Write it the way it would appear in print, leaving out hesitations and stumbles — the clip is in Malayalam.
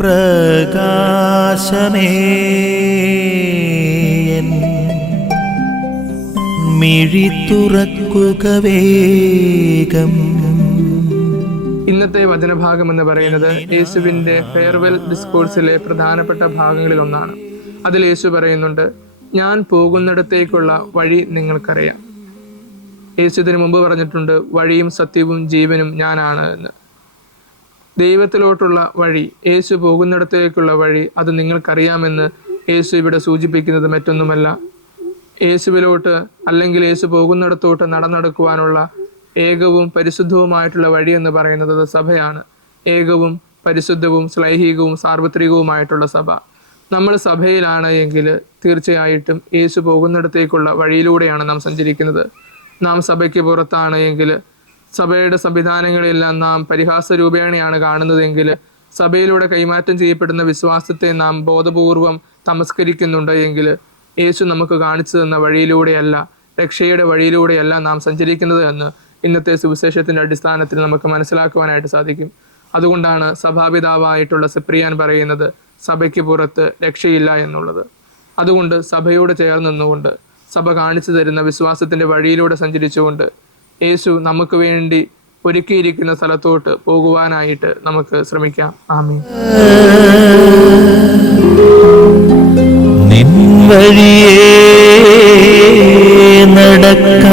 പ്രകാശമേ മിഴി തുറക്കുക വേഗം. ഇന്നത്തെ വചനഭാഗം എന്ന് പറയുന്നത് യേശുവിൻ്റെ ഫെയർവെൽ ഡിസ്കോഴ്സിലെ പ്രധാനപ്പെട്ട ഭാഗങ്ങളിൽ ഒന്നാണ്. അതിൽ യേശു പറയുന്നുണ്ട്, ഞാൻ പോകുന്നിടത്തേക്കുള്ള വഴി നിങ്ങൾക്കറിയാം. യേശു ഇതിനു മുമ്പ് പറഞ്ഞിട്ടുണ്ട്, വഴിയും സത്യവും ജീവനും ഞാനാണ് എന്ന്. ദൈവത്തിലോട്ടുള്ള വഴി, യേശു പോകുന്നിടത്തേക്കുള്ള വഴി, അത് നിങ്ങൾക്കറിയാമെന്ന് യേശു ഇവിടെ സൂചിപ്പിക്കുന്നത് മറ്റൊന്നുമല്ല, യേശുവിലോട്ട് അല്ലെങ്കിൽ യേശു പോകുന്നിടത്തോട്ട് നടക്കുവാനുള്ള ഏകവും പരിശുദ്ധവുമായിട്ടുള്ള വഴി എന്ന് പറയുന്നത് സഭയാണ്. ഏകവും പരിശുദ്ധവും ശ്ലൈഹികവും സാർവത്രികവുമായിട്ടുള്ള സഭ. നമ്മൾ സഭയിലാണ് എങ്കിൽ തീർച്ചയായിട്ടും യേശു പോകുന്നിടത്തേക്കുള്ള വഴിയിലൂടെയാണ് നാം സഞ്ചരിക്കുന്നത്. നാം സഭയ്ക്ക് പുറത്താണ് എങ്കിൽ, സഭയുടെ സംവിധാനങ്ങളെല്ലാം നാം പരിഹാസ രൂപേണയാണ് കാണുന്നതെങ്കിൽ, സഭയിലൂടെ കൈമാറ്റം ചെയ്യപ്പെടുന്ന വിശ്വാസത്തെ നാം ബോധപൂർവം തമസ്കരിക്കുന്നുണ്ട് എങ്കിൽ, യേശു നമുക്ക് കാണിച്ചു തന്ന വഴിയിലൂടെയല്ല, രക്ഷയുടെ വഴിയിലൂടെയല്ല നാം സഞ്ചരിക്കുന്നത് എന്ന് ഇന്നത്തെ സുവിശേഷത്തിൻ്റെ അടിസ്ഥാനത്തിൽ നമുക്ക് മനസ്സിലാക്കുവാനായിട്ട് സാധിക്കും. അതുകൊണ്ടാണ് സഭാപിതാവായിട്ടുള്ള സിപ്രിയാൻ പറയുന്നത്, സഭയ്ക്ക് പുറത്ത് രക്ഷയില്ല എന്നുള്ളത്. അതുകൊണ്ട് സഭയോട് ചേർന്ന് നിന്നുകൊണ്ട്, സഭ കാണിച്ചു തരുന്ന വിശ്വാസത്തിൻ്റെ വഴിയിലൂടെ സഞ്ചരിച്ചുകൊണ്ട്, യേശു നമുക്ക് വേണ്ടി ഒരുക്കിയിരിക്കുന്ന സ്ഥലത്തോട്ട് പോകുവാനായിട്ട് നമുക്ക് ശ്രമിക്കാം. ആമീൻ. നിൻ വഴിയേ നടക്കാം.